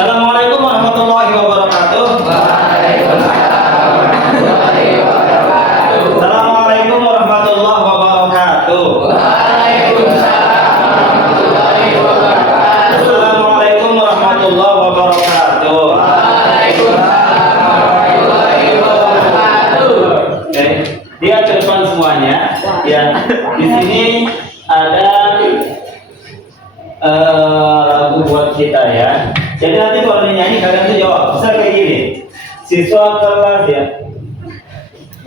Assalamualaikum warahmatullahi wabarakatuh. Assalamualaikum warahmatullahi wabarakatuh. Assalamualaikum warahmatullahi wabarakatuh. Oke, dia ke depan semuanya. Ya, di sini ada lagu buat kita ya. Jadi nanti kalau nyanyi kalian tuh jawab. Bisa kayak gini. Siswa kelas ya.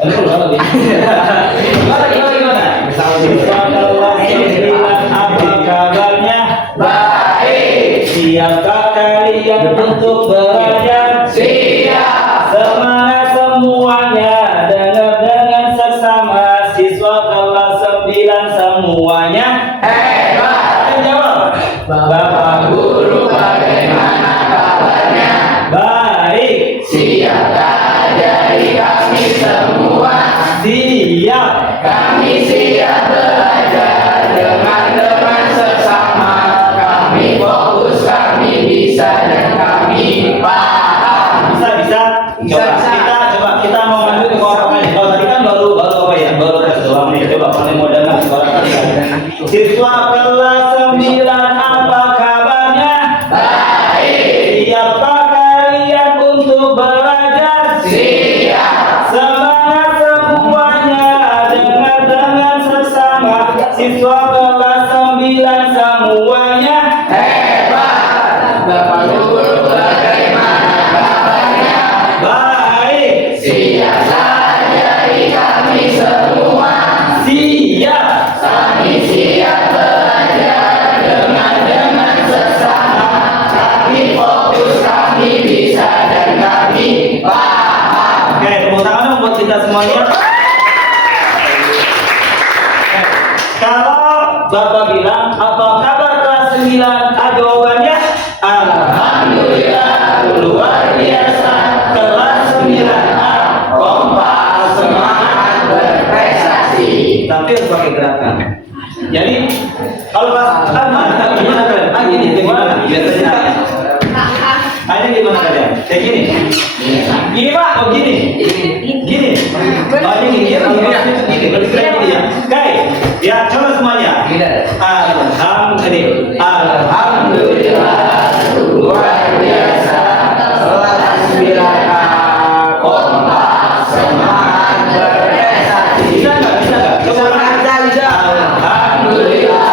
Gimana? Siswa kelas 9, apa kabarnya? Baik. Siapkah kalian untuk belajar? Siap. Semangat semuanya, dengar dengan seksama. Siswa kelas 9 semuanya Hebat. Ayo jawab. Bapak Guru bagaimana kabarnya? Baik. Siapkah ajari kami semua? Siap. Kami siap belajar dengan teman sesama. Kami fokus, kami bisa dan kami paham. Bisa. Kita mau ngambil ke orang lain. Kalau tadi kan baru apa ya? Baru tes doang nih. Coba kalian mau dengar suara kalian. Siswa kelas 9 apa kabarnya? Baik. Siapkah kalian untuk belajar? Siap. Semangat semuanya, dengar dengan sesama. Siswa kelas 9 semuanya Hebat. Bapak Guru bagaimana kabarnya? baik. Siap ajari kami semua. Siap. Kami siap belajar dengan sesama. Kami fokus, kami bisa dan kami paham. Oke, tepuk tangan dong buat kita semuanya. Kalau Bapak bilang, apa kabar kelas 9? Jawabannya, Alhamdulillah luar biasa. Kelas 9A kompak, semangat berprestasi. tapi harus pakai gerakan. Jadi, kalau pas gimana kalian? Gimana? Biasanya. Ini gimana kalian? Kayak gini. Gini Pak, oh gini. Gini. Oh ini gini. Berarti kalian gini ya. Oke. Ya, coba semuanya. Alhamdulillah luar biasa. Kelas 9A kompak, semangat berprestasi. Bisa nggak? Coba bisa. Alhamdulillah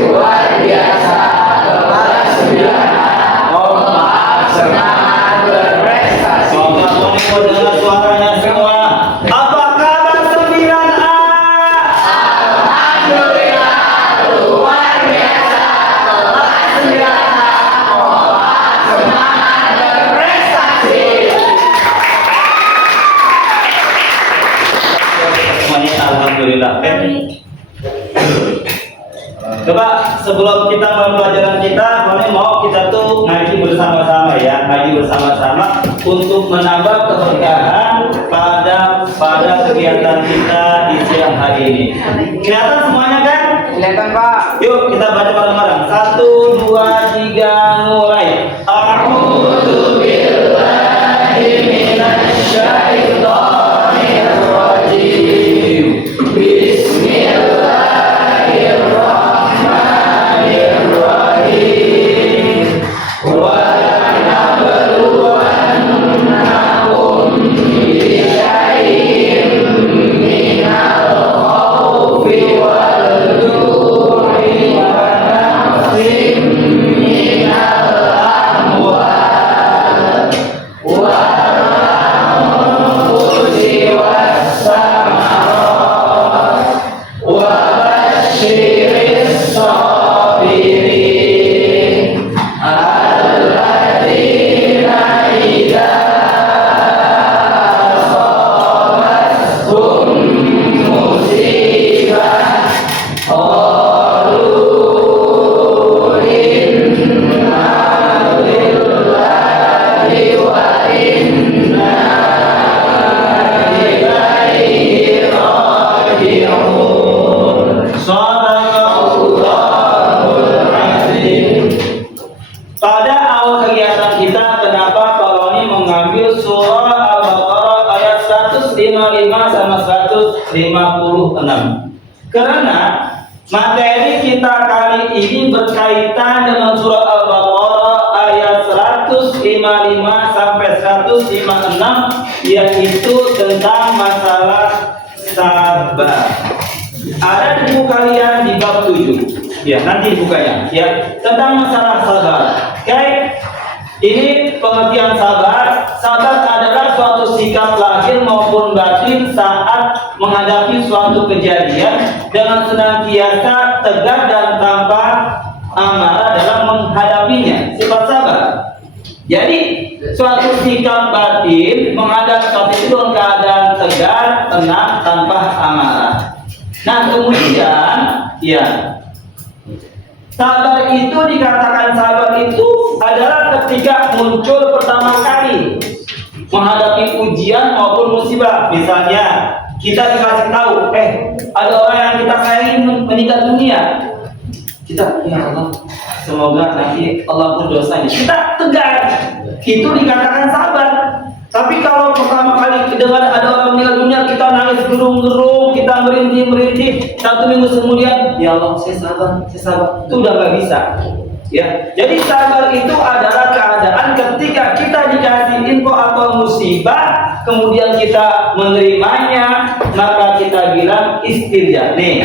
luar biasa. Kelas 9A kompak, semangat berprestasi. Coba mau dengar suaranya semua. Apa kabar 9A? Alhamdulillah luar biasa. Kelas 9A kompak, semangat berprestasi. Semuanya alhamdulillah. Oke. Coba sebelum kita mulai pelajaran kita, kami mau kita tuh ngaji bersama-sama ya, ngaji bersama-sama untuk menambah keberkahan pada kegiatan kita di siang hari ini. Kelihatan semuanya kan? Kelihatan Pak. Yuk kita baca bareng-bareng. 1, 2, 3, mulai. A'udzu billahi minasy syaithanir rajim. Bismillahirrahmanirrahim. Wa nabluwannakum bi syai'in minal khawfi wal ju'i wa naqsin minal amwal wal anfusi was samarat wa basyiris sabirin alladzina idza asabathum musibah qalu inna lillahi wa inna ilaihi raji'un. Sadaqallahul azim. Pada awal kegiatan kita kenapa kalau ini mengambil surah Al-Baqarah ayat 155 sama 156. Karena materi kita kali ini berkaitan dengan surah Al-Baqarah ayat 155 sampai 156, yaitu tentang masalah sabar. Ada di buku kalian di bab 7. Ya, nanti bukanya. Ya, tentang masalah sabar. Oke. Ini pengertian sabar. Sabar adalah suatu sikap lahir maupun batin saat menghadapi suatu kejadian dengan senantiasa tegar dan tanpa amarah dalam menghadapinya. Sifat sabar. Jadi suatu sikap batin menghadapi suatu itu dalam keadaan tegar, tenang, tanpa amarah. Nah kemudian, ya, sabar itu dikatakan sabar itu adalah ketika muncul pertama kali menghadapi ujian maupun musibah. Misalnya kita dikasih tahu, ada orang yang kita sayangi meninggal dunia. Kita, ya Allah, semoga nanti Allah pun dosanya. Kita tegar, itu dikatakan sabar. Tapi kalau pertama kali dengar ada orang meninggal dunia, kita nangis gerung-gerung, kita merintih-merintih, 1 minggu kemudian, ya Allah, saya sabar, itu udah nggak bisa. Ya, jadi sabar itu adalah keadaan ketika kita dikasih info atau musibah, kemudian kita menerimanya, maka kita bilang istirja. Nih,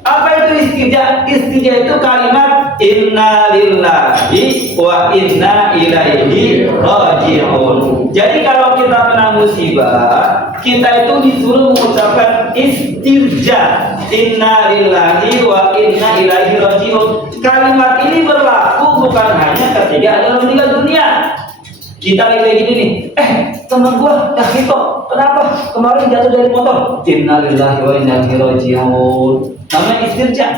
apa itu istirja? Istirja itu kalimat inna lillahi wa inna ilaihi raji'un. Jadi kalau kita kena musibah, kita itu disuruh mengucapkan istirja, inna lillahi wa inna ilaihi raji'un. Kalimat ini berlaku bukan hanya ketika ada orang meninggal dunia. Kita kayak gini nih, teman gua Hito, kenapa kemarin jatuh dari motor? Inna lillahi wa inna ilaihi raji'un. Namanya istirja.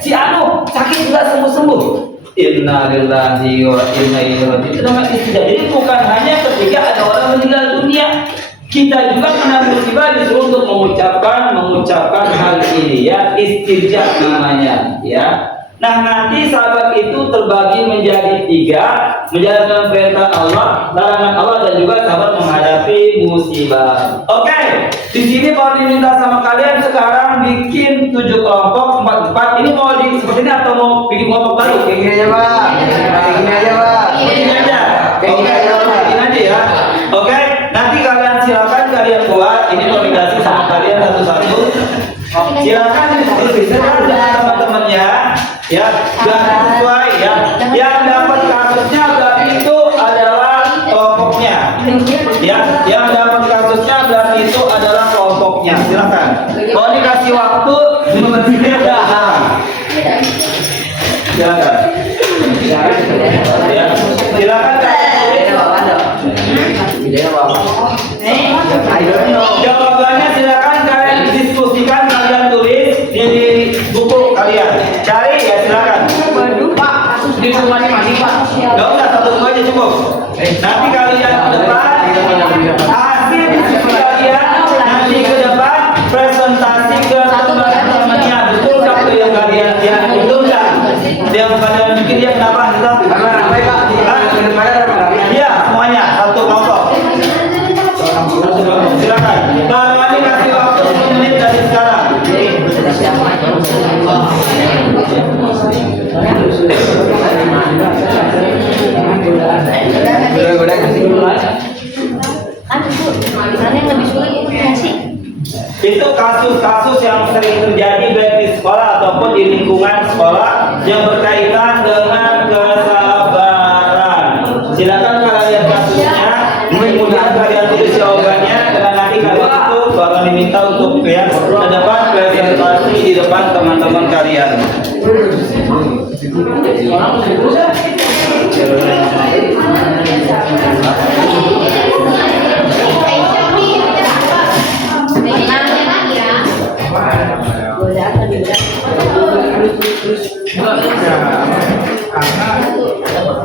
Si Anu sakit nggak sembuh-sembuh. Inna lillahi wa inna ilaihi raji'un. Itu namanya istirja. Jadi bukan hanya ketika ada orang meninggal dunia, kita juga kena musibah disuruh untuk mengucapkan hal ini, ya, istirja namanya, ya. Nah nanti sahabat itu terbagi menjadi 3, menjalankan perintah Allah, larangan Allah, dan juga sabar menghadapi musibah. Oke, di sini mau diminta sama kalian sekarang bikin 7 kelompok 4-4. Ini mau di seperti ini atau mau bikin kelompok baru? Bikin aja Pak. Bikin aja Pak. Bikin aja. Bikin aja Pak. Bikin aja ya. Oke, nanti kalian silakan kalian buat. Ini koordinasi sama kalian satu-satu. Silakan diskusi dengan teman-temannya. Ya, dan sesuai ya. Yang dapat kasusnya berarti itu adalah kelompoknya. Ya, yang dapat kasusnya berarti itu adalah kelompoknya. Silakan. Kalau dikasih waktu 5 menit ya. Silakan. Ya, silakan. Jawabannya silakan kalian diskusikan, kalian tulis di buku kalian. Cari ya silakan. Pak, di rumah ini masih Pak. Gak usah, 1 aja cukup. Nanti kalian ke depan hasil diskusi kalian, nanti ke depan presentasi ke teman-temannya. Betul tak itu yang kalian ya betul tak? Yang kalian bikin dia kenapa kita? Karena ramai Pak. Iya semuanya 1 kelompok. Silakan. Baru ini kasih waktu 10 menit dari sekarang. Itu kasus-kasus yang sering terjadi baik di sekolah ataupun di lingkungan sekolah yang berkaitan dengan kesabaran. Silakan kalian kasusnya, mudah-mudahan kalian tulis jawabannya, karena nanti kalian itu bakal diminta untuk ya ke depan presentasi di depan teman-teman kalian.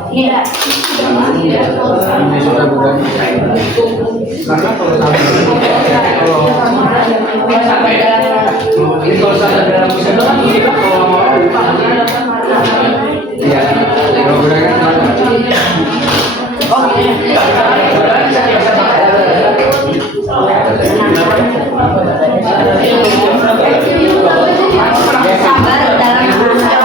Iya. Iya, Sabar dalam menghadapi.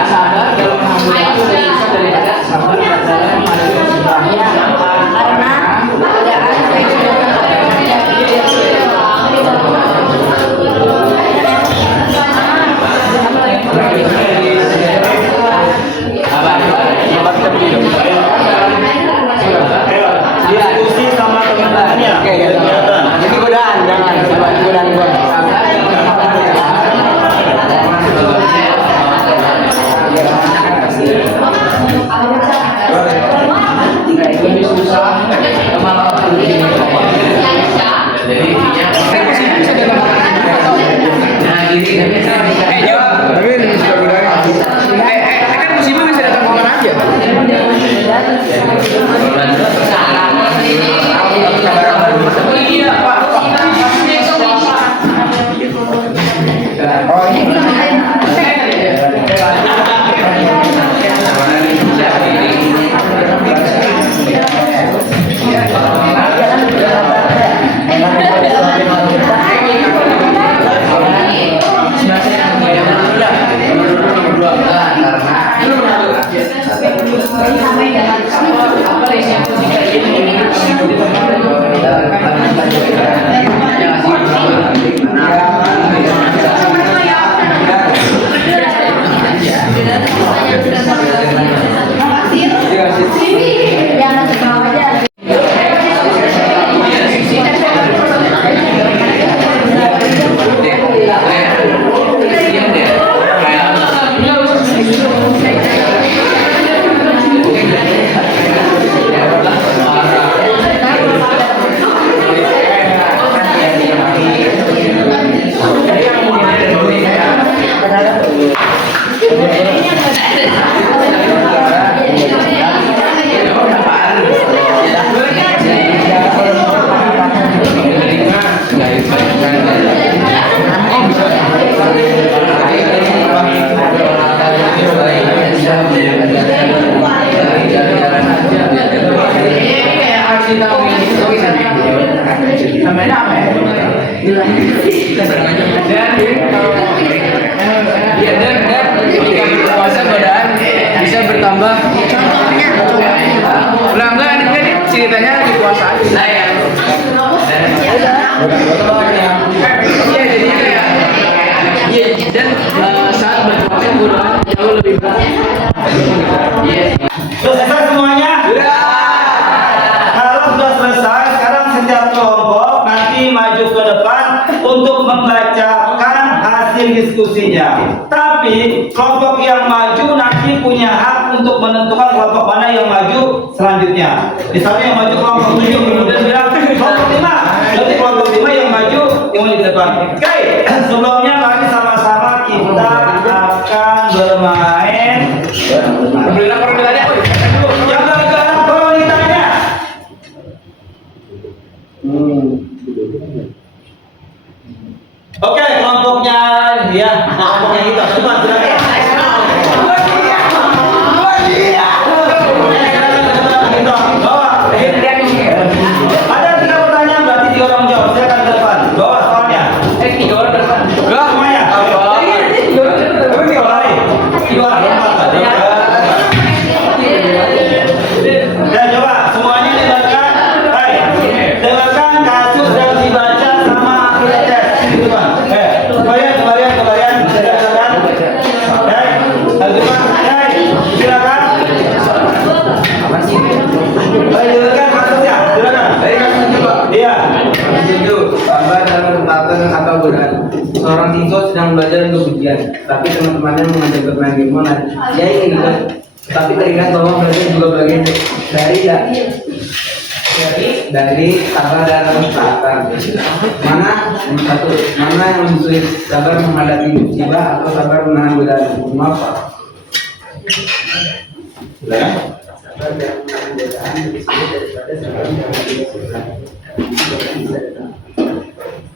Sabar dalam menghadapi susah daripada sabar dalam menghadapi musibahnya. Karena godaan Diskusi sama teman-temannya. Oke, ya. Jadi godaan, jangan godaan gua. Lebih susah malah kan musibah bisa datang kapan aja. Iya, Pak. Oh, ini. Jangan terbawa aja. Namanya apa ya? Dan ketika berpuasa godaan bisa bertambah. Enggak, ini ceritanya lagi puasa aja. Nah, ya. Iya, jadi kayak iya, dan saat berpuasa godaan jauh lebih berat. Selesai semuanya? Kalau sudah selesai, sekarang setiap kelompok nanti maju ke depan untuk membacakan hasil diskusinya. Tapi kelompok yang maju nanti punya hak untuk menentukan kelompok mana yang maju selanjutnya. Misalnya yang maju kelompok 7 kemudian bilang kelompok 5, nanti kelompok 5 yang maju di depan. Oke, sebelumnya mari sama-sama kita akan bermain. Yang gara-gara kalau ditanya. Oke, kelompoknya ya, kelompoknya itu. Coba silakan. Ada 3 pertanyaan berarti 3 orang jawab. Silakan ke depan. Bawa soalnya. 3 orang depan. Enggak semuanya. Dan coba semuanya dengarkan. Hai, dengarkan kasus yang dibaca sama tes gitu kan. Kembalian silakan. Silakan. Dengarkan kasusnya. Silakan. Iya. Sabar dalam ketaatan atau godaan. Seorang siswa sedang belajar untuk ujian, tapi teman-temannya mengajak bermain game online. Dia ingin ikut, tapi teringat bahwa belajar juga bagian dari sabar dalam ketaatan. Mana yang lebih sulit, sabar menghadapi musibah atau sabar menahan godaan? Maaf, Pak. Silakan. Sabar dalam menahan godaan lebih sulit daripada sabar menghadapi musibah.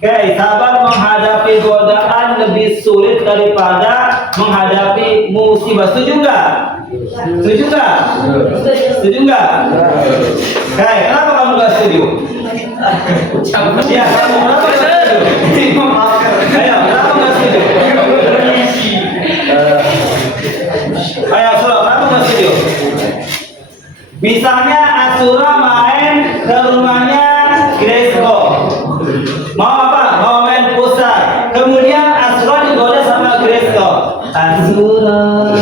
Oke, sabar menghadapi godaan lebih sulit daripada menghadapi musibah. Setuju nggak? Setuju nggak? Setuju nggak? Kayak kenapa kamu nggak setuju? Ya, kamu kenapa nggak setuju? Ayo, kenapa nggak setuju? Ayo, Sura, kenapa nggak setuju? Misalnya Asura main ke rumahnya Grasko. Mau apa? Mau main pusat. Kemudian Asura digoda sama Grasko. Asura.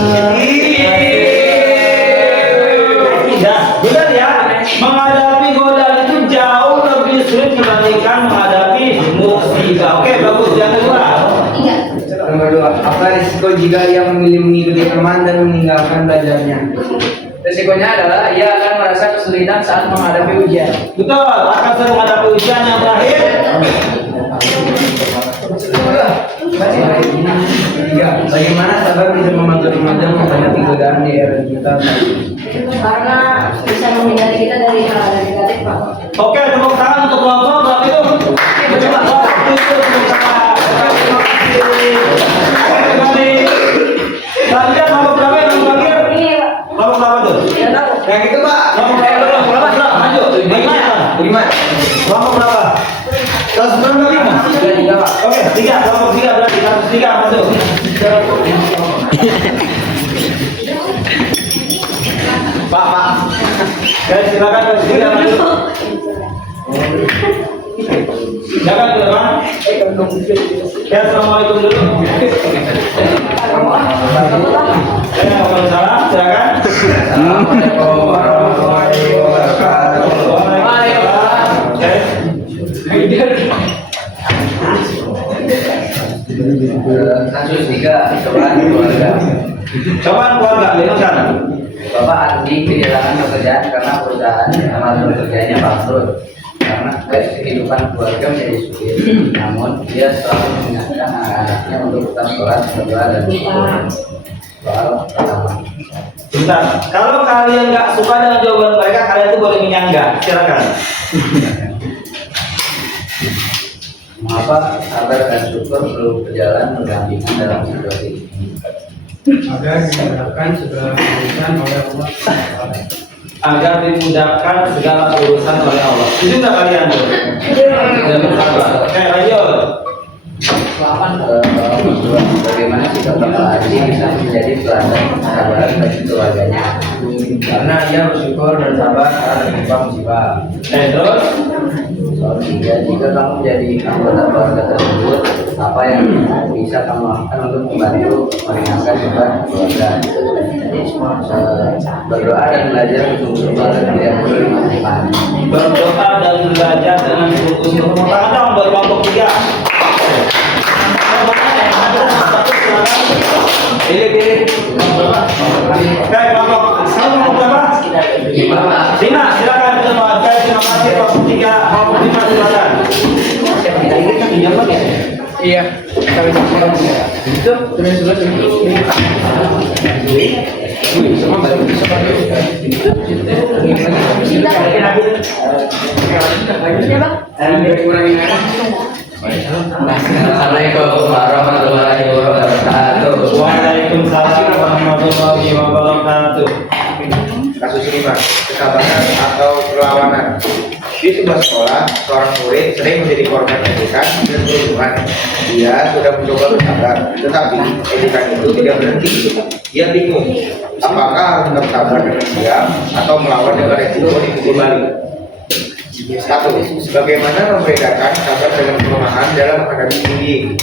Ya, benar ya. Menghadapi godaan itu jauh lebih sulit dibandingkan menghadapi musibah. Oke, bagus. Yang kedua. Nomor 2, apa risiko jika ia memilih mengikuti teman dan meninggalkan belajarnya? Resikonya adalah ia akan merasa kesulitan saat menghadapi ujian. Betul, akan sering menghadapi ujian. Yang terakhir. 3, bagaimana sabar bisa membantu remaja menghadapi godaan di era digital? Karena bisa menghindari kita dari hal negatif, Pak. Oke, tepuk tangan untuk kelompok berapa itu? Selanjutnya kelompok berapa yang terakhir? Ini, Pak. Kelompok berapa tuh? Tidak tahu. Yang itu Pak. Kelompok berapa? Maju. 5. Kelompok berapa? 195. Oke, 3. Kelompok 3 berarti 103 masuk. Pak. Oke, silakan ke 3 masuk. Silakan ke depan. Ya, assalamualaikum dulu. Ya, waalaikumsalam. Silakan. Assalamualaikum warahmatullahi wabarakatuh. Waalaikumsalam. Oke. Kasus 3, cobaan keluarga. Cobaan keluarga, lihatkan. Bapak Andi kehilangan pekerjaan karena perusahaan tempat bekerjanya bangkrut. Karena kehidupan keluarga menjadi sulit, namun dia selalu mengingatkan anak-anaknya untuk tetap sholat, berdoa dan bersyukur. Soal pertama. Bentar, kalau kalian nggak suka dengan jawaban mereka, kalian tuh boleh menyanggah. Silakan. Mengapa sabar dan syukur perlu berjalan berdampingan dalam situasi ini? Agar dimudahkan segala urusan oleh Allah. Agar dimudahkan segala urusan oleh Allah. Setuju nggak kalian tuh? Oke, lanjut. Bagaimana sikap Bapak Haji bisa menjadi teladan kesabaran bagi keluarganya? Karena ia bersyukur dan sabar saat tertimpa musibah. Terus, Soal 3, jika kamu menjadi anggota keluarga tersebut, apa yang bisa kamu lakukan untuk membantu meringankan beban keluarga? Berdoa dan belajar bersungguh-sungguh agar tidak perlu dimaafkan. berdoa dan belajar dengan sungguh-sungguh. Tangan dong buat kelompok 3. Pilih. Oke, kelompok. Kamu mau berapa? 5. Silakan teman. Terima kasih kelompok 3. Kelompok 5 silakan. Iya. Itu terus Assalamualaikum warahmatullahi wabarakatuh. Waalaikumsalam warahmatullahi wabarakatuh. Kasus 5, kesabaran atau perlawanan. Di sebuah sekolah, seorang murid sering menjadi korban ejekan dan perundungan. Dia sudah mencoba bersabar, tetapi ejekan itu tidak berhenti. Dia bingung, apakah harus tetap sabar dengan diam atau melawan dengan resiko dipukul balik. 1. Bagaimana membedakan sabar dengan kelemahan dalam menghadapi bullying?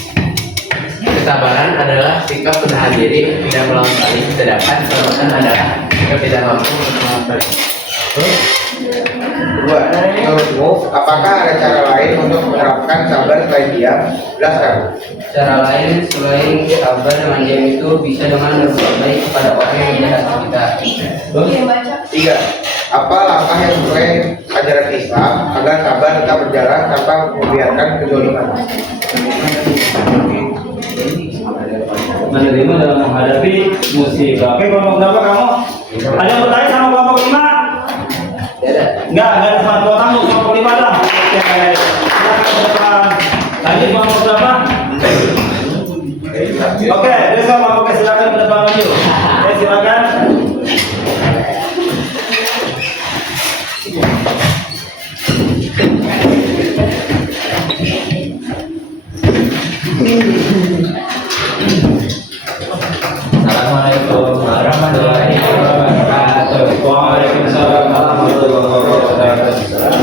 Kesabaran adalah sikap menahan diri tidak melawan balik, sedangkan kelemahan adalah sikap tidak mampu melawan balik. 2. Menurutmu, apakah ada cara lain untuk menerapkan sabar selain diam? Jelaskan. Cara lain selain sabar dengan diam itu bisa dengan berbuat baik kepada orang yang jahat kita. 3. Apa langkah yang sesuai ajaran Islam agar sabar tetap berjalan tanpa membiarkan kezaliman? Menerima dalam menghadapi musibah. Oke, kelompok berapa kamu? Ada yang bertanya sama kelompok 5? Enggak ada sama kelompok 5 dah. Oke, silakan ke depan. Lanjut kelompok berapa? Oke, besok kelompok ke maju. Oke, silakan. Assalamualaikum warahmatullahi wabarakatuh. Waalaikumsalam warahmatullahi wabarakatuh. Silakan.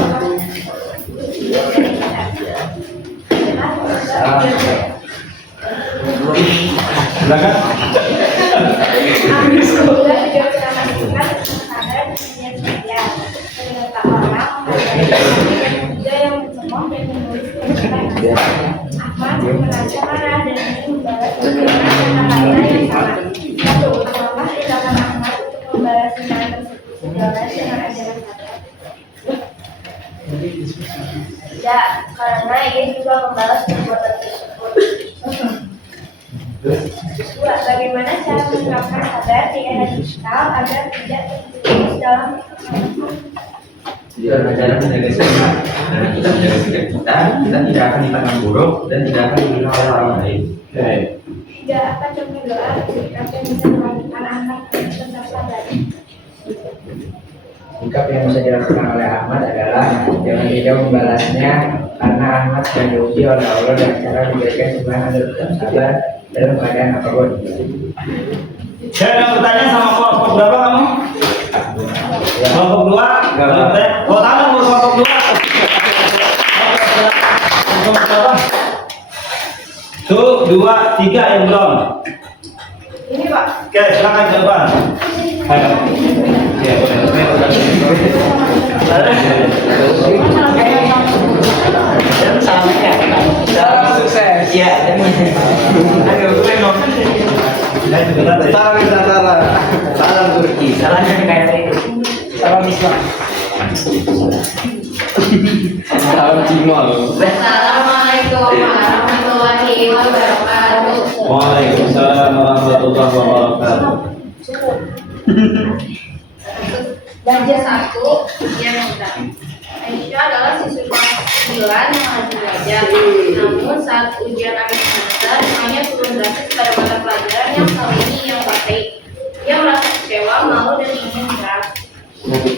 Ya, karena ia juga membalas perbuatan tersebut. Kedua, bagaimana cara menerapkan sabar dengan digital agar tidak terjerumus dalam Cara menjaga sikap karena kita menjaga sikap kita tidak akan dipandang buruk dan tidak akan dihina oleh orang lain. Tiga, apa contoh doa sikap yang bisa melakukan anak tetap sabar? Sikap yang bisa dilakukan oleh Ahmad adalah jangan tidak membalasnya karena Ahmad sudah diuji oleh Allah dan cara menjadikan sebuah agar tetap sabar dalam keadaan apapun. Saya ada pertanyaan sama kelompok berapa kamu? Kelompok 2? Oh, tangan untuk kelompok 2. Kelompok berapa? Tuh, 2, 3 yang belum. Ini Pak. Oke, silakan jawaban. Ayo. Ya, Sukses. Iya, salam Turki, salamnya kayak salam Islam. Salam Cina loh. Assalamualaikum warahmatullahi wabarakatuh. Waalaikumsalam warahmatullahi wabarakatuh. Belajar 1 yang mudah. Aisyah adalah siswa kelas 9 yang rajin belajar. Namun saat ujian akhir semester, hanya turun drastis pada mata pelajaran yang kali ini yang baik. Dia merasa kecewa, malu dan ingin menyerah.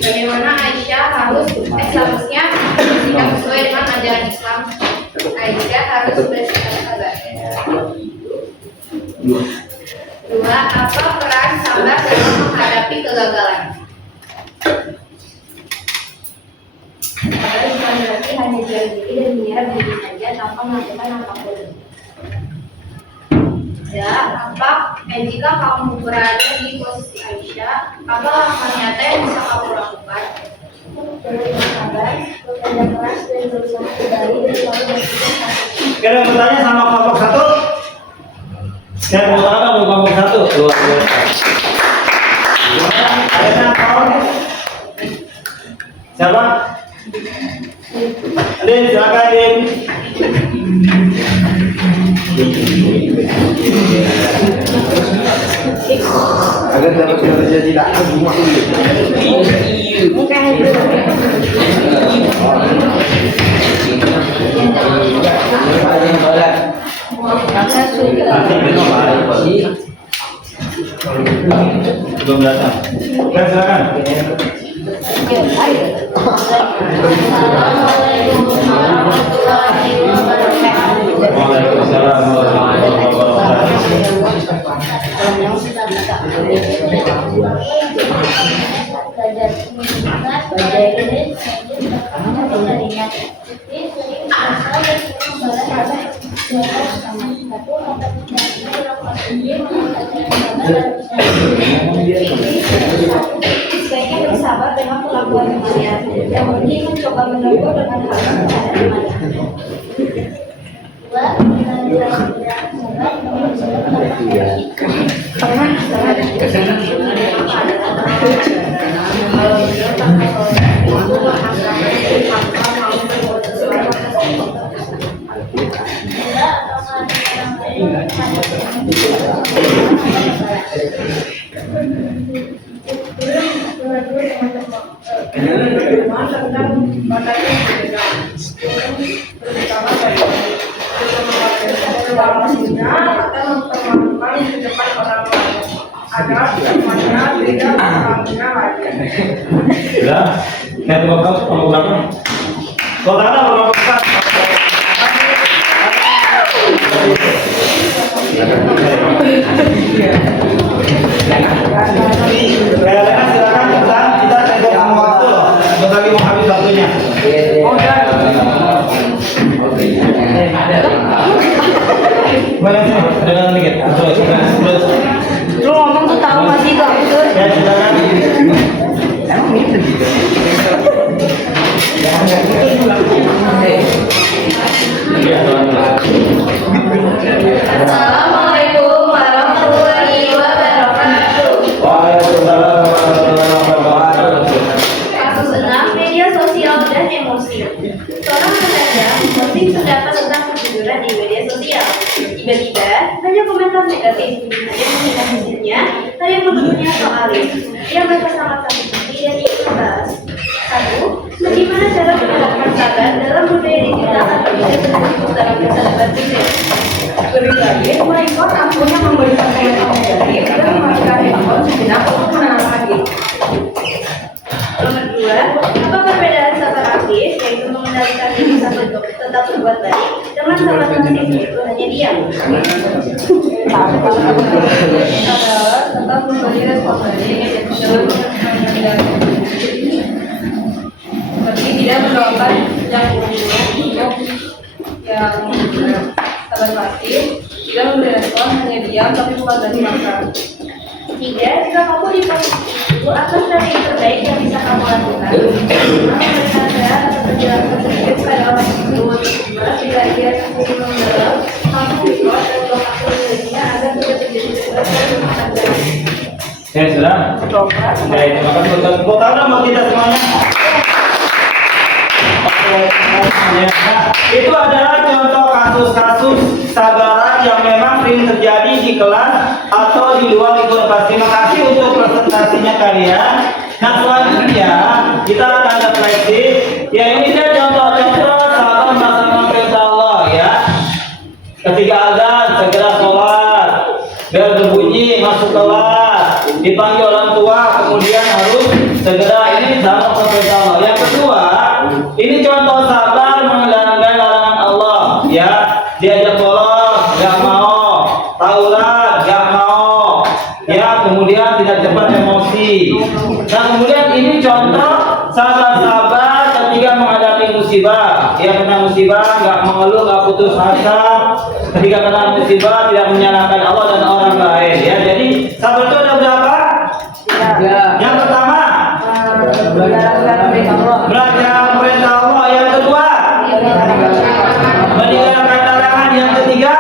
Bagaimana Aisyah seharusnya bersikap sesuai dengan ajaran Islam? Aisyah harus bersikap sabar. 2. Apa peran sabar dalam menghadapi kegagalan? Sabar bukan berarti hanya diam diri dan menyerah diri saja tanpa melakukan apapun. Ya, jika kamu berada di posisi Aisyah, apa langkah nyata yang bisa kamu lakukan? Sabar, bekerja keras dan berusaha kembali dan selalu berpikir positif. Oke, ada pertanyaan sama kelompok 1? Saya mau tahu kelompok 1. Luar biasa. Gimana? Ada yang tahu? Siapa? Adin, silakan Adin. Agar dapat kerja tidak semua ini. Belum datang. Oke, silakan. Waalaikumsalam warahmatullahi Sebaiknya bersabar dengan perlakuan temannya. Yang penting mencoba menegur dengan hal yang ada temannya. 2. agar semuanya tidak mengalaminya lagi. Ya, lihat kamu berapa? Kalau ada berapa besar? Silakan kita tengok sama waktu loh. Bentar lagi mau habis waktunya. Banyak sih, dengan dikit. Terus. Lu ngomong tuh tahu masih kok itu. Ya, silakan. Assalamualaikum warahmatullahi wabarakatuh. Waalaikumsalam warahmatullahi wabarakatuh. Kasus 6, media sosial dan emosi. Seorang remaja memposting pendapat tentang kejujuran di media sosial. Tiba-tiba, banyak komentar negatif. Ada yang menghina hasilnya, ada yang menuduhnya soalis. Yang mereka sangat sakit hati dan ingin membahas. 1. Bagaimana cara menerapkan sabar dalam budaya digital agar tidak terjebak dalam kesadaran diri? Lebih lagi, mereka akun yang memberikan komentar negatif dan mematikan handphone sejenak untuk menenangkan lagi. Nomor 2, apa perbedaan sabar aktif, yaitu mengendalikan diri sambil tetap berbuat baik, dengan sabar pasif, yaitu hanya diam. Adalah tetap memberi respon baik seperti tidak mendoakan yang buruk, yang sabar pasif, tidak memberi respon hanya diam tapi bukan dari maksa. 3. Jika kamu di posisi itu, apa strategi terbaik yang bisa kamu lakukan? Berkata atau berjalan sedikit pada orang tersebut. Jika dia sendiri mendalam, kamu record dan lokasi miliknya agar tidak terjadi kekerasan dan kematian. Ya sudah. Baik, terima kasih untuk tepuk tangan buat kita semuanya. Ya, nah, itu adalah contoh kasus-kasus sabaran yang memang sering terjadi di kelas atau di luar lingkungan kelas. Terima kasih untuk presentasinya kalian. Nah, selanjutnya kita akan refleksi. Ya, ini dia contoh-contoh sabar melaksanakan perintah Allah ya. Ketika azan segera sholat, bel berbunyi masuk kelas, dipanggil orang tua kemudian harus segera ini sama perintah Allah. Yang kedua, ini contoh sabar menjalankan larangan Allah ya. Diajak bolos gak mau, tauran gak mau ya, kemudian tidak cepat emosi. Nah, kemudian ini contoh sabar-sabar ketika menghadapi musibah. Dia kena musibah gak mengeluh, gak putus asa. Ketika kena musibah tidak menyalahkan Allah dan orang lain ya. Jadi sabar itu ada berapa? Yang pertama belajar perintah Allah. Yang kedua meninggalkan larangan. Yang ketiga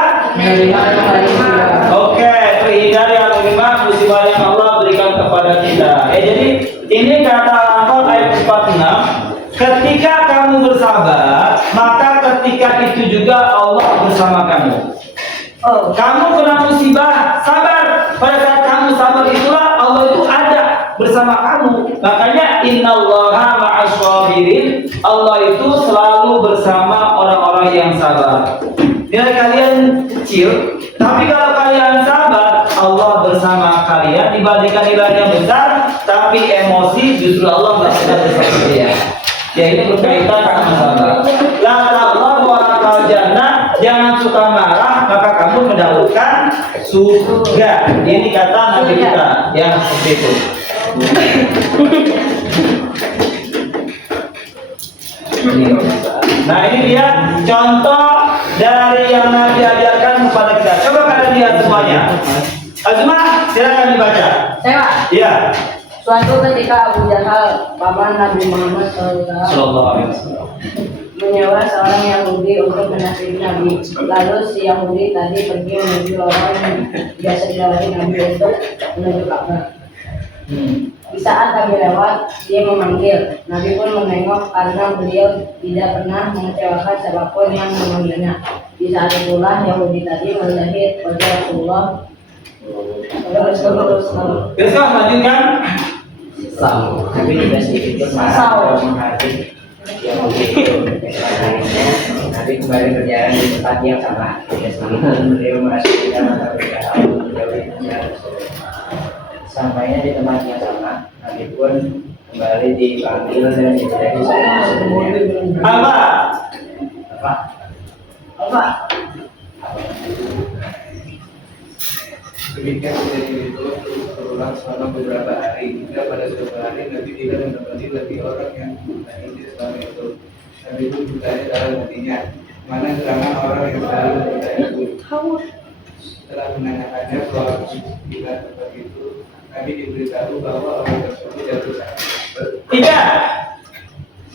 oke, terhindar yang kelima musibah yang Allah berikan kepada kita. Jadi ini kata Al-Anfal ayat 46. Ketika kamu bersabar, maka ketika itu juga Allah bersama kamu. Kamu kena musibah, sabar. Pada saat kamu sabar itulah Allah itu ada bersama kamu. Makanya innallaha ma'as sabirin. Allah itu selalu bersama orang-orang yang sabar. Nilai kalian kecil, tapi kalau kalian sabar, Allah bersama kalian. Dibandingkan nilainya besar, tapi emosi justru Allah nggak pernah bersama dia. Ya, ini berkaitan sama sabar. La ta'allahu wa lakal jannah. Jangan suka marah, maka kamu mendapatkan surga. Ini kata Nabi kita yang seperti itu. Nah, ini dia contoh dari yang Nabi ajarkan kepada kita. Coba kalian lihat semuanya. Azma, silakan dibaca. Saya Iya. suatu ketika Abu Jahal, paman Nabi Muhammad SAW, menyewa seorang Yahudi untuk menasihati Nabi. Lalu si Yahudi tadi pergi menuju lorong yang biasa dilalui Nabi untuk menuju Ka'bah. Di saat Nabi lewat, dia memanggil. Nabi pun menengok karena beliau tidak pernah mengecewakan siapapun yang memanggilnya. Di saat itulah Yahudi tadi melihat wajah Rasulullah. Besok lanjutkan. Tapi juga sedikit marah menghadapi Nabi kembali berjalan di tempat yang sama. Beliau merasa tidak mendapat Sampainya di tempat yang sama, Nabi pun kembali dipanggil dan diberi semuanya. Apa? Apa? Apa? Demikian kejadian itu berulang selama beberapa hari. Hingga pada suatu hari Nabi tidak mendapati lagi orang yang menanyai selama itu. Nabi pun bertanya dalam hatinya, mana gerangan orang yang selalu bertanya itu. Setelah menanyakannya soal bila tempat itu, Nabi diberitahu bahwa orang tersebut jatuh sakit. Tidak.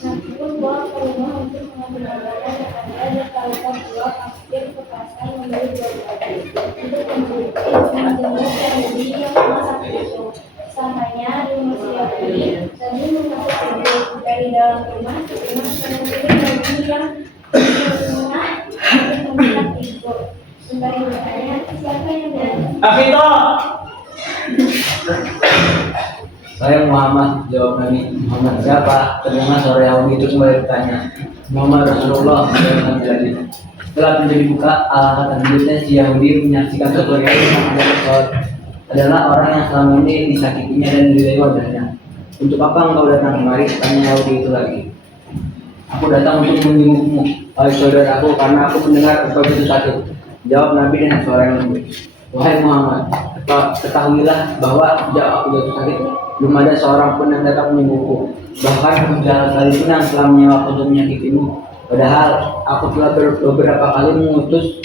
Namun buang ke rumah untuk mengambil obatnya kepada dia kalikan dua pasir ke pasar membeli dua baju untuk menjemur Yahudi yang masak itu. Sampainya di rumah Yahudi, Nabi memasak baju dari dalam rumah mengambil baju yang rumah untuk memasak itu. Sembari bertanya, siapa yang datang? Akhito. Saya Muhammad, jawab Nabi. Muhammad siapa? Terdengar suara Yahudi itu kembali bertanya. Muhammad Rasulullah, jawab Nabi lagi. Setelah pintu dibuka, alangkah terkejutnya si Yahudi menyaksikan sesuatu yang adalah orang yang selama ini disakitinya dan didai wajahnya. Untuk apa engkau datang kemari? Tanya Yahudi itu lagi. Aku datang untuk menjengukmu, wahai saudaraku, karena aku mendengar engkau itu sakit. Jawab Nabi dengan suara yang lembut. Wahai Muhammad, ketahuilah bahwa sejak aku jatuh sakit, belum ada seorang pun yang datang menyembuhku. Bahkan Abu Jahal sekalipun yang telah menyewaku untuk menyakitimu. Padahal aku telah beberapa kali mengutus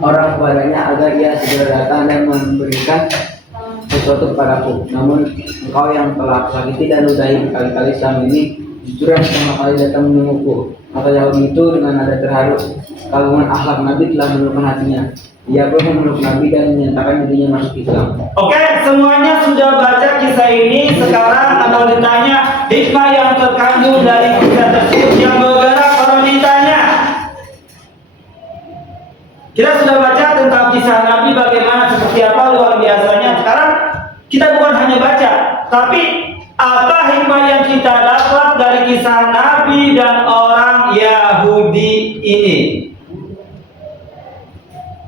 orang kepadanya agar ia segera datang dan memberikan sesuatu kepadaku. Namun engkau yang telah aku sakiti dan ludahi berkali-kali selama ini, justru yang pertama kali datang menemuku. Maka Yahudi itu dengan nada terharu, kagungan akhlak Nabi telah menurunkan hatinya. Ia pun memeluk Nabi dan menyatakan dirinya masuk Islam. Oke, semuanya sudah baca kisah ini. Sekarang mau ditanya hikmah yang terkandung dari kisah tersebut yang bergerak wanitanya. Kita sudah baca tentang kisah Nabi bagaimana seperti apa luar biasanya. Sekarang kita bukan hanya baca, tapi apa hikmah yang kita dapat dari kisah Nabi dan orang Yahudi ini?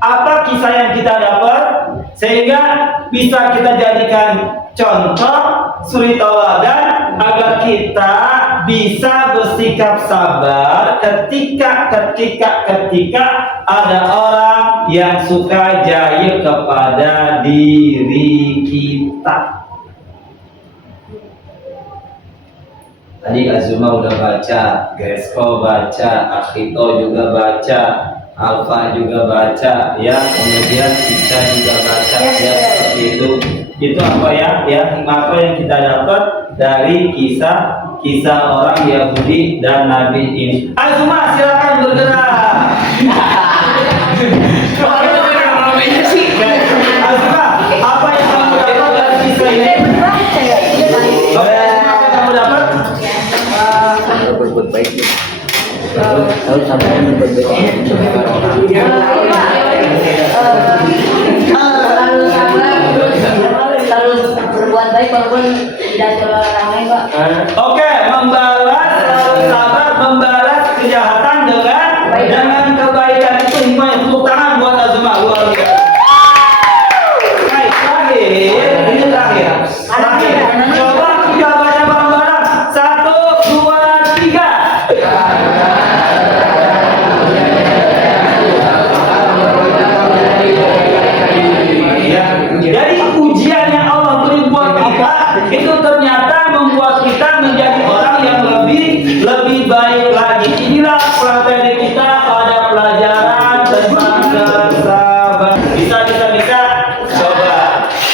Apa kisah yang kita dapat sehingga bisa kita jadikan contoh suri tauladan agar kita bisa bersikap sabar ketika ada orang yang suka jahil kepada diri kita. Tadi Azuma udah baca, Gesko baca, Akhito juga baca, Alfa juga baca, ya, kemudian kita juga baca, ya, seperti itu. Itu apa ya? Apa yang kita dapat dari kisah orang Yahudi dan Nabi ini. Azuma silakan bergerak. Azuma, apa yang kamu dapat dari kisah ini? Apa yang kamu dapat? Berbuat baik. Tahu sampai berbuat baik. Terus berbuat baik walaupun tidak salah orang lain, Pak. Oke, membalas kejahatan dengan kebaikan. Itu hikmah. Tepuk tangan buat Azuma, luar biasa. Baik, terakhir, ini terakhir. Coba kita baca bareng-bareng. 1, 2, 3. Ya, jadi ujian yang Allah beri buat kita itu ternyata membuat kita menjadi orang yang lebih baik lagi. Inilah pelajaran kita pada pelajaran tentang kesabaran. Bisa coba.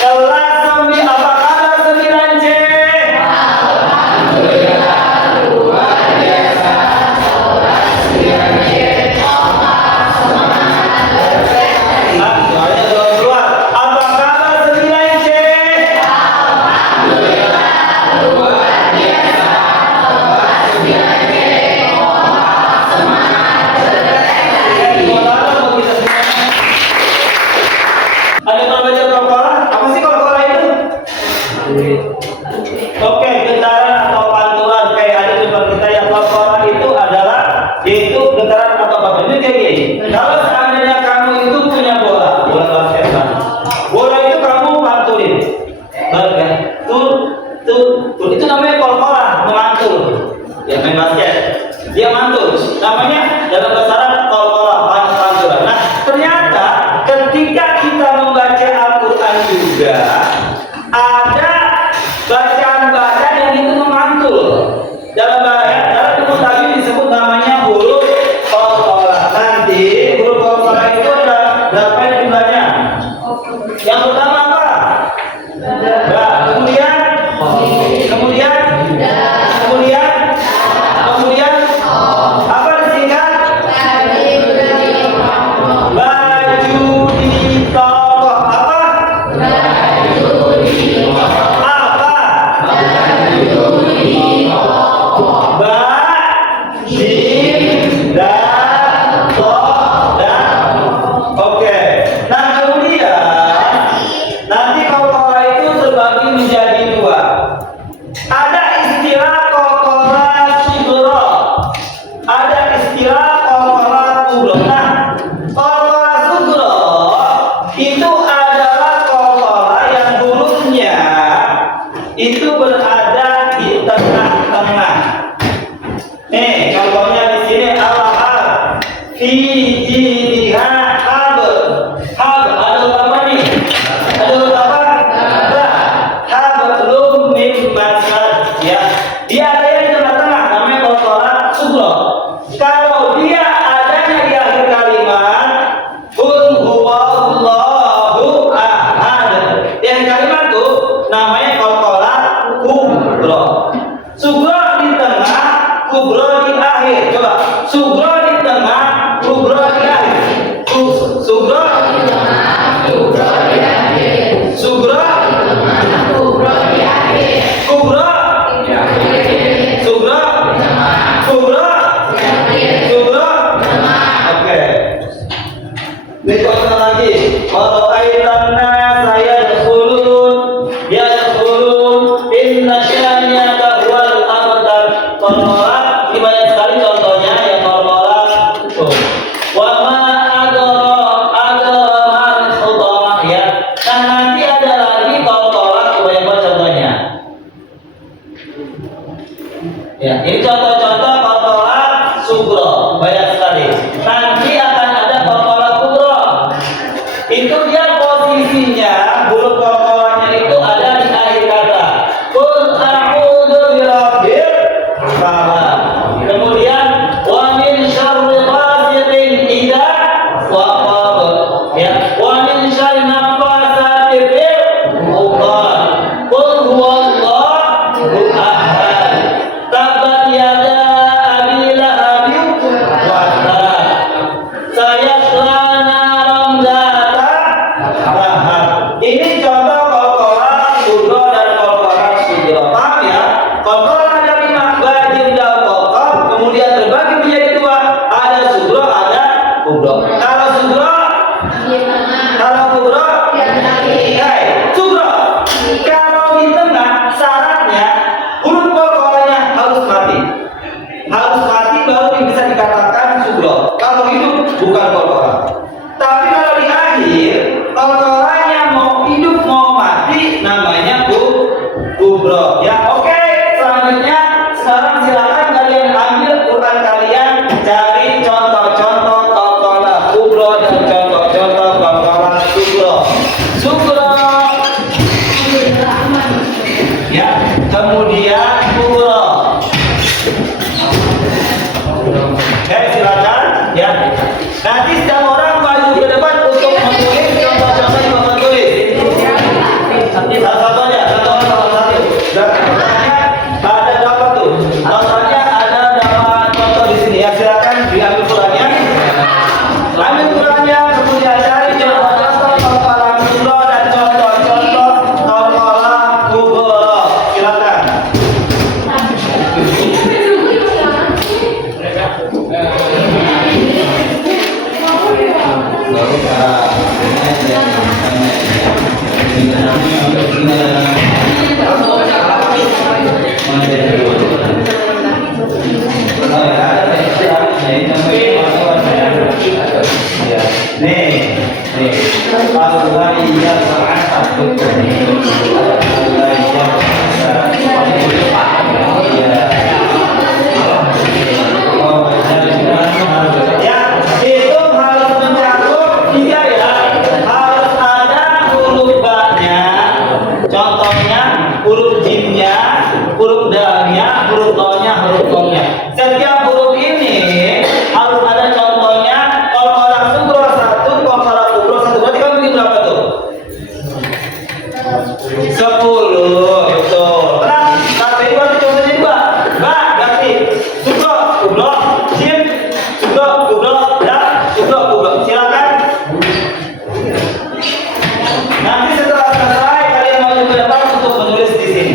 Kelas 9, apa kabar 9C? Soalnya belum keluar. Apa kabar 9C? Ada pelajar korporal? Apa sih korporal itu? Oke, getaran atau pantulan kayak ada di depan kita yang korporal itu adalah yaitu getaran atau pantulan. Ini kayak gini. Kalau seandainya kamu itu punya bola basket, bola itu kamu pantulin. ketiga, ada bacaan-bacaan yang itu memantul. Dalam ilmu tajwid disebut namanya huruf qalqalah. Nanti huruf qalqalah itu ada berapa jumlahnya? Yang pertama apa? Ba. Kemudian apa disingkat? Baju di toko. Apa? Ba, jim, dal, to, dan. Oke. Nah kemudian nanti qalqalah itu terbagi menjadi dua. Ada istilah qalqalah sughra, ada istilah qalqalah kubra. Nah, qalqalah sughra itu adalah qalqalah yang hurufnya itu berada di tengah-tengah. Nih, contohnya di sini al-hal fi jidha hab. Hab ada apa nih? Ada apa? Ba. Hablum min masad, ya. Dia ada yang di tengah-tengah, namanya qalqalah sughra. Kalau dia adanya di akhir kalimat qul huwallahu ahad, di akhir kalimat tuh namanya qalqalah kubra. Sughra di tengah, kubra di akhir. Coba, sughra di tengah, kubra di akhir. Sughra di tengah, kubra di akhir. Sughra di tengah, kubra di akhir. Kubra di akhir. Sughra di tengah, kubra di akhir. Sughra di tengah. Oke. Dikatakan lagi, qara'aitan nasa yadkhulun inna syani'aka huwal abtar. Qalqalah ini banyak sekali contohnya ya qalqalah itu. Wa ma adra mal khudamah, ya. Nah nanti ada lagi qalqalah banyak banget contohnya. Ya, ini contoh-contoh qalqalah sughra banyak sekali. Nanti akan ada qalqalah kubra. Itu dia posisinya huruf qalqalahnya itu ada di akhir kata. Qul a'udzu birabbil falaq. Kemudian wa min syarri ghasiqin idza waqab. Ya, wa min syarri nafasati fil 'uqad. Qul huwallahu ahad. Tabat yada abi lahabin wa tab. Sayasla naran dzata lahab. Ini contoh qalqalah sughra dan qalqalah sughra. Paham ya? Qalqalah ada 5, bajim dal qalqal, kemudian terbagi menjadi 2. Ada sughra, ada kubra. Kalau sughra, kalau kubra, sughra. Kalau di tengah syaratnya huruf qalqalahnya harus mati. Harus mati baru bisa dikatakan sughra. Kalau hidup bukan qalqalah. Tapi kalau di akhir qalqalahnya mau hidup mau mati namanya kubra. Ya, oke. Selanjutnya sekarang silakan kalian ambil Quran kalian, cari contoh-contoh qalqalah kubra dan contoh-contoh qalqalah sughra. Sughra. Ya, kemudian kubra. Oke, silakan ya. Nanti setiap orang maju ke depan untuk menulis contoh-contoh yang bapak tulis. Satu-satu aja, satu-satu. Contohnya ada berapa tuh? Contohnya ada dapat contoh di sini ya. Silakan diambil Qurannya. Ambil Qurannya, kemudian cari contoh-contoh qalqalah sughra dan contoh-contoh qalqalah kubra. Silakan. huruf jimnya, huruf dalnya, huruf tolnya, huruf komnya. Setiap huruf ini harus ada contohnya. Qalqalah sugro 1, qalqalah kubro 1. Berarti kamu bikin berapa tuh? 10. Betul. Nah, tapi berarti contohnya 2. Ba, ganti. Sugro, kubro, jim, sugro, kubro, dal, sugro, kubro. Silakan. Nanti setelah selesai kalian maju ke depan untuk menulis di sini.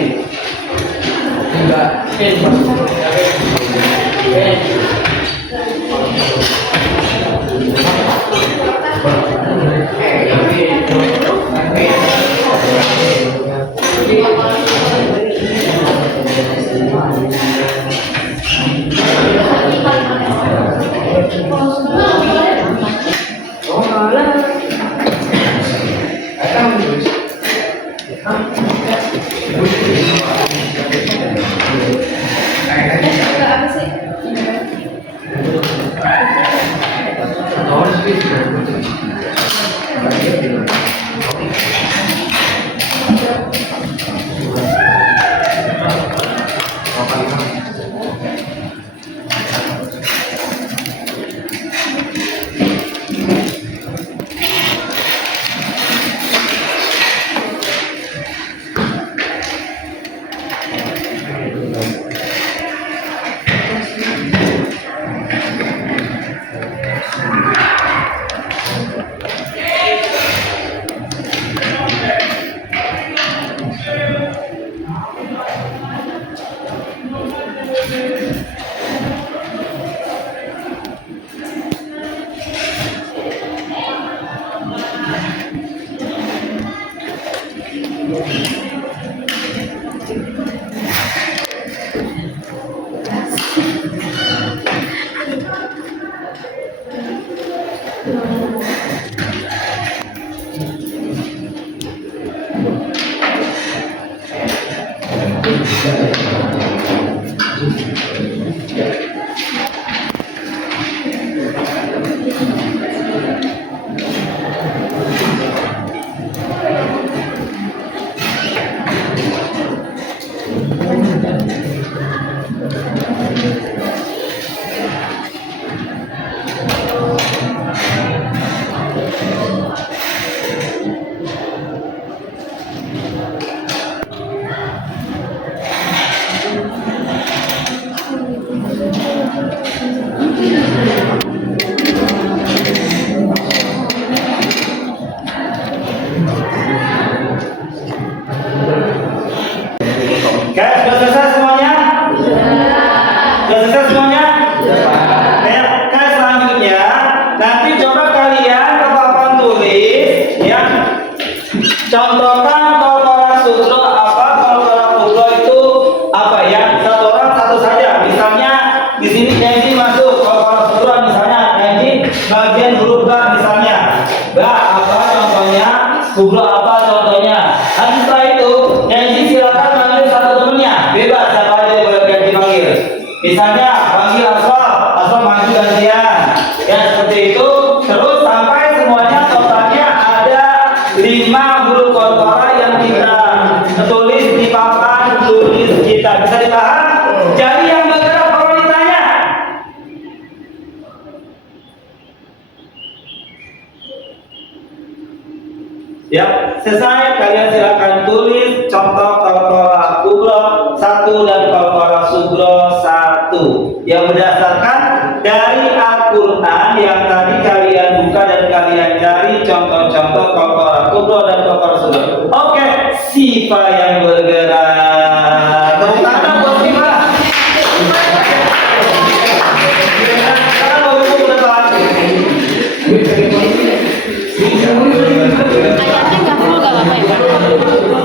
Guys, sudah selesai semuanya? Sudah selesai semuanya? Guys, selanjutnya nanti coba kalian ke papan tulis ya. Contohkan qalqalah sugro apa, qalqalah kubro itu apa ya? Satu orang satu saja. Misalnya di sini Kenji masuk qalqalah sugro, misalnya Kenji bagian huruf ba misalnya. Ba apa contohnya? Kubro apa contohnya? Nanti setelah itu Kenji silakan manggil satu temennya, bebas siapa aja yang boleh Kenji panggil. Misalnya panggil Aswal maju gantian. Ya seperti itu terus sampai semuanya totalnya ada 5 huruf qalqalah yang kita tulis di papan tulis kita. Bisa dipaham? Jadi yang bergerak kalau ditanya. Ya, selesai kalian silakan tulis contoh qalqalah kubro 1 dan qalqalah sugro 1 yang berdasarkan dari Al-Quran yang tadi kalian buka dan kalian cari contoh-contoh qalqalah kubro dan qalqalah sugro. Oke, Sifa yang bergerak. Tepuk tangan buat Sifa. Karena mau itu udah telat. Ayatnya nggak full nggak apa-apa ya Pak?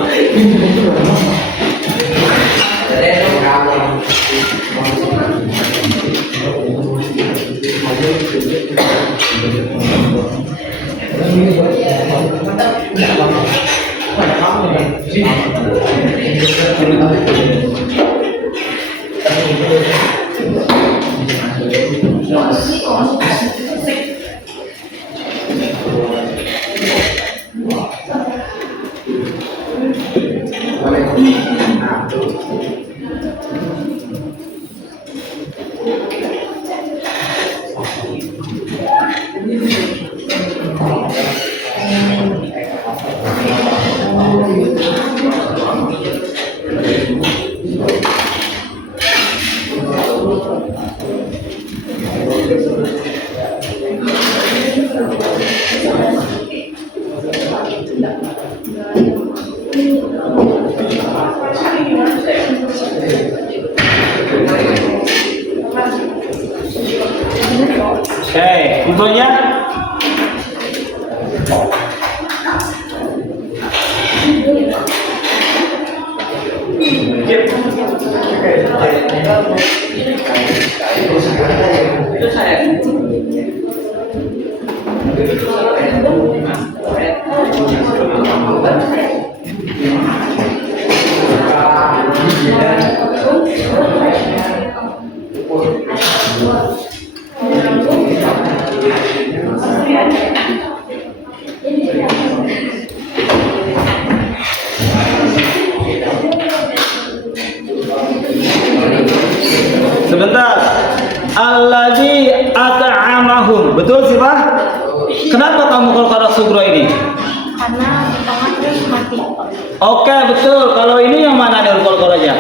Boleh. Oke, infonya sebentar. Alladzi at'amahum. Betul sih, Pak? Kenapa kamu qalqalah sughra ini? Karena tengah terus mati. Oke, betul. Kalau ini yang mana nih qalqalahnya?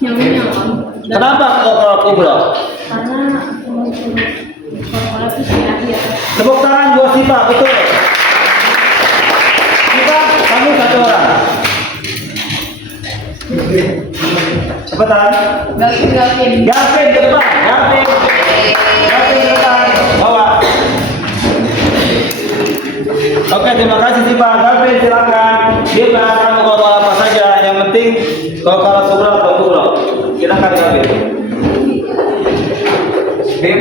Yang ini apa? Kenapa qalqalah kubra? Karena kalau itu di akhir. Tepuk tangan buat Sipa, betul. Sipa, kamu satu orang. Cepetan. Gavin. Gavin ke depan. Gavin ke depan. Bawa. Oke, terima kasih Sipa. Gavin silakan. Dia akan mau kalau apa saja. Yang penting kalau sughra atau kubra. Silakan Gavin. Bim.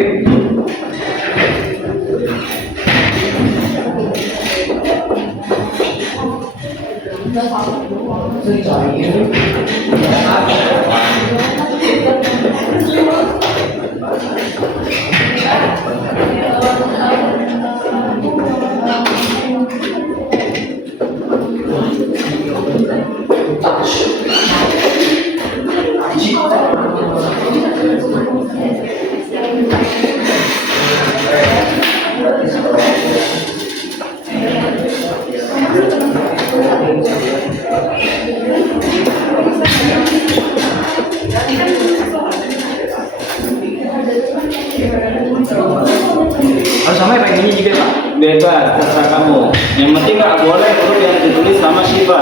Harus sampai kayak gini juga Pak? Bebas, terserah kamu. Yang penting nggak boleh huruf yang ditulis sama Syifa.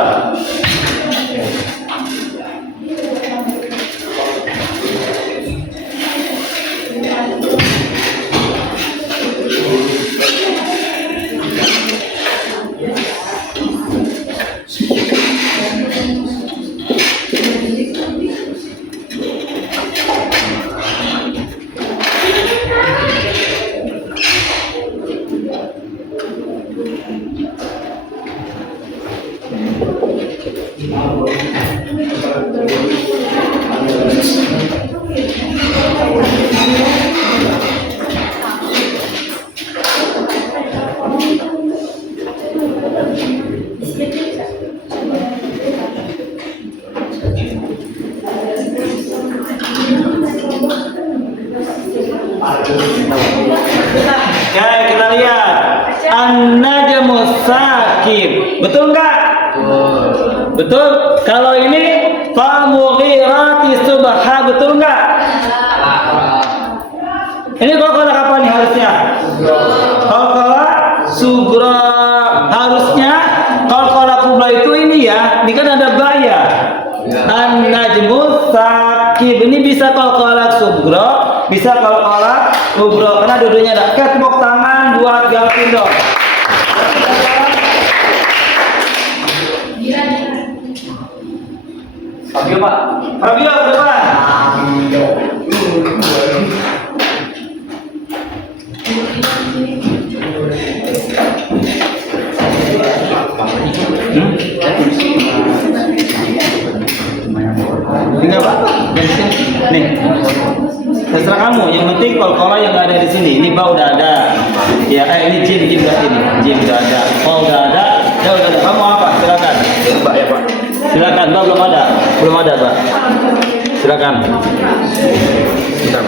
Ya, kita lihat An-najmu sakib. Betul nggak? Betul. Kalau ini famughirati subha, betul nggak? Ini qalqalah apa nih harusnya? Qalqalah sughra. Harusnya qalqalah kubra itu ini ya. Ini kan ada ba ya. An-najmu sakib. Ini bisa qalqalah sughra, bisa qalqalah kubra karena dua-duanya ada. Tepuk tangan buat Gavin dong. Fabio Pak. Fabio ke depan. Enggak Pak. Nih. Terserah kamu. Yang penting qalqalah yang ada di sini. Ini ba udah ada. Ya, ini jim berarti ini. Jim udah ada. Ba udah ada. Ya udah ada. Kamu apa? Silakan. Mbak ya Pak. Silakan. Ba belum ada. Belum ada, Pak. Silakan. Bentar.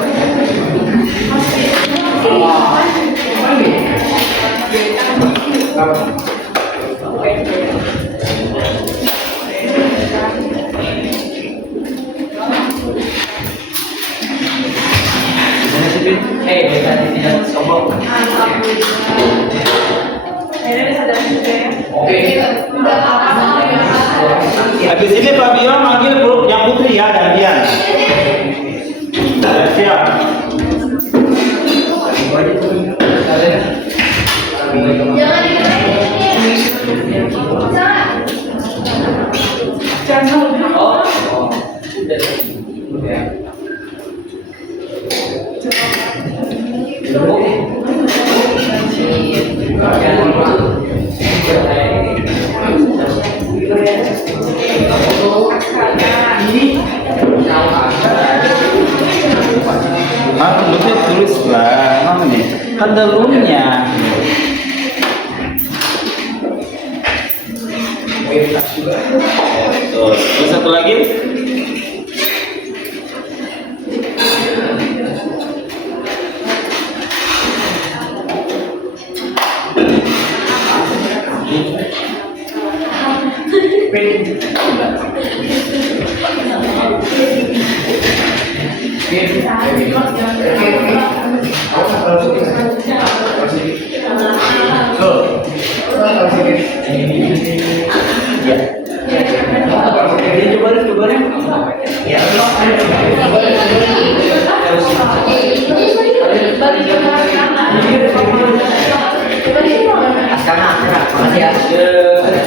Tidak sombong. Habis ini Pak Bio manggil yang putri ya, gantian. Siap. Lebih tulis lah, mana nih? Kan dalamnya. Terus satu lagi.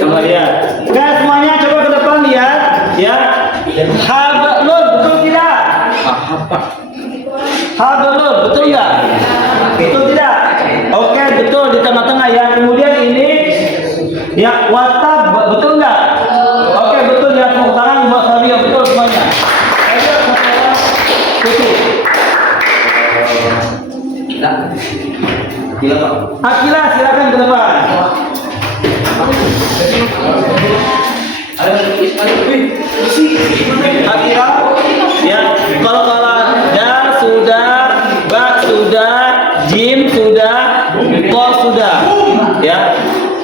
Coba lihat. Guys, semuanya coba ke depan lihat, ya. Hablum, betul tidak? Apa? Hablum, betul nggak? Betul tidak? Oke, betul di tengah-tengah ya. Kemudian ini ya watab, betul nggak? Oke, betul ya. Tepuk tangan buat Fabio, betul semuanya. Ayo, putih. Akila, silakan ke depan. Akila, ya. Kalau dal sudah, ba sudah, jim sudah, ko sudah, ya.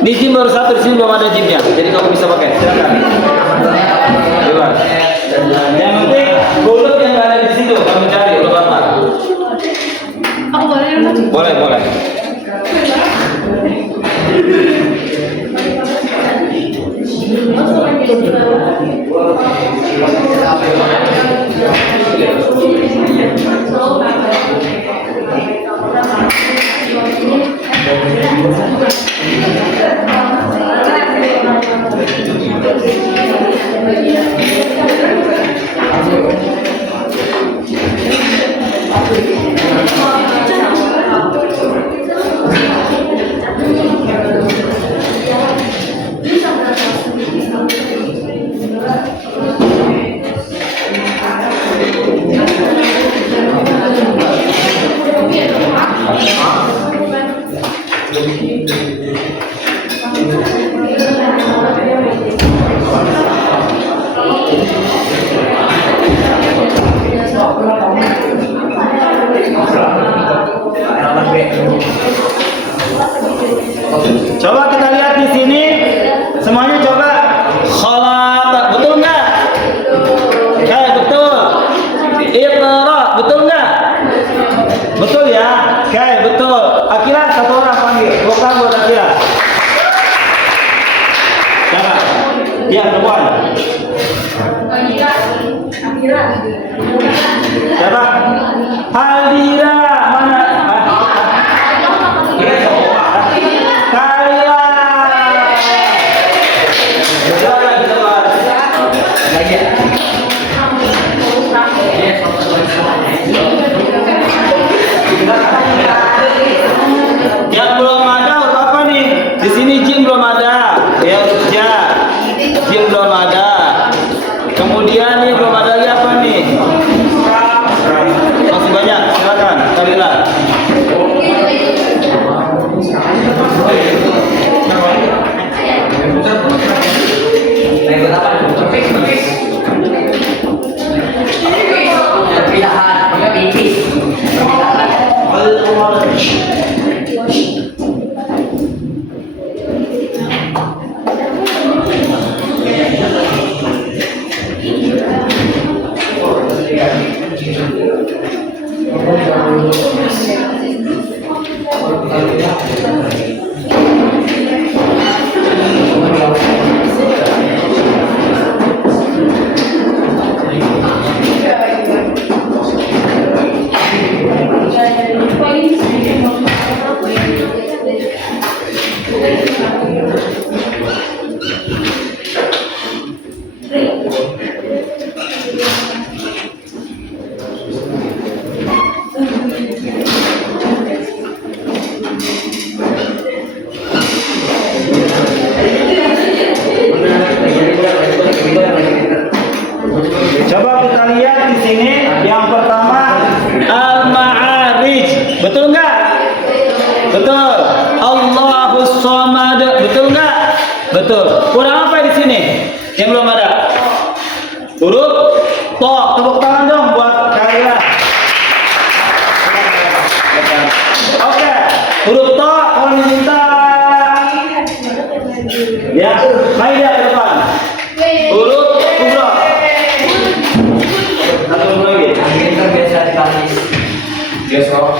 Di jim baru satu, di sini belum ada jimnya, jadi kamu bisa pakai. Silakan. Bebas. Yang penting huruf yang ada di situ kamu cari huruf apa? Boleh, boleh. Coba kita lihat di sini, semuanya coba khalat, betul nggak? Betul. Iqra, betul nggak? Betul ya? Betul. Akila satu orang panggil, bukan buat Akila. Siapa? Ya, perempuan. Siapa? Hadira, mana? Yang belum ada apa nih? Di sini jim belum ada, ya ja. Jim belum ada. Kemudian nih belum ada lagi apa nih? Masih banyak, silakan, Kalila. Betul nggak? Betul. Allahus Samad. Betul nggak? Betul. Kurang apa di sini? Yang belum ada? Huruf to. Tepuk tangan dong buat kalian. Oke. Huruf to kalau diminta. Ya, mari lihat ke depan. Huruf kubra. Satu lagi. Yang terbiasa dikali. Besok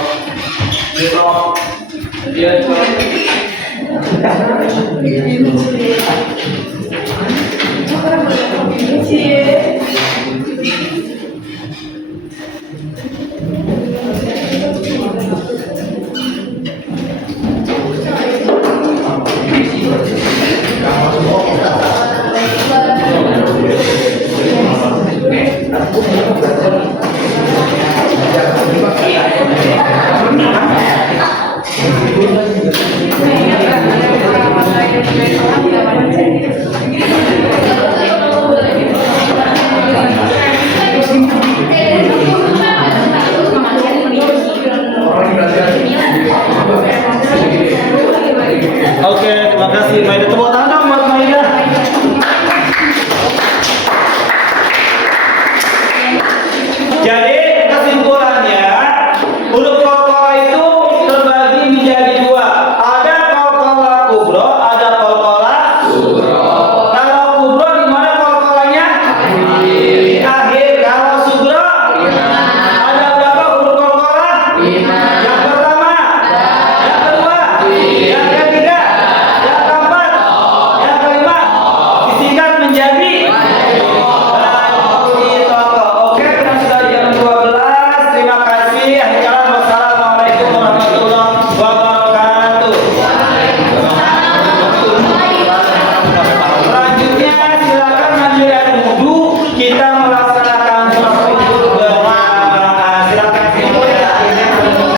Iya.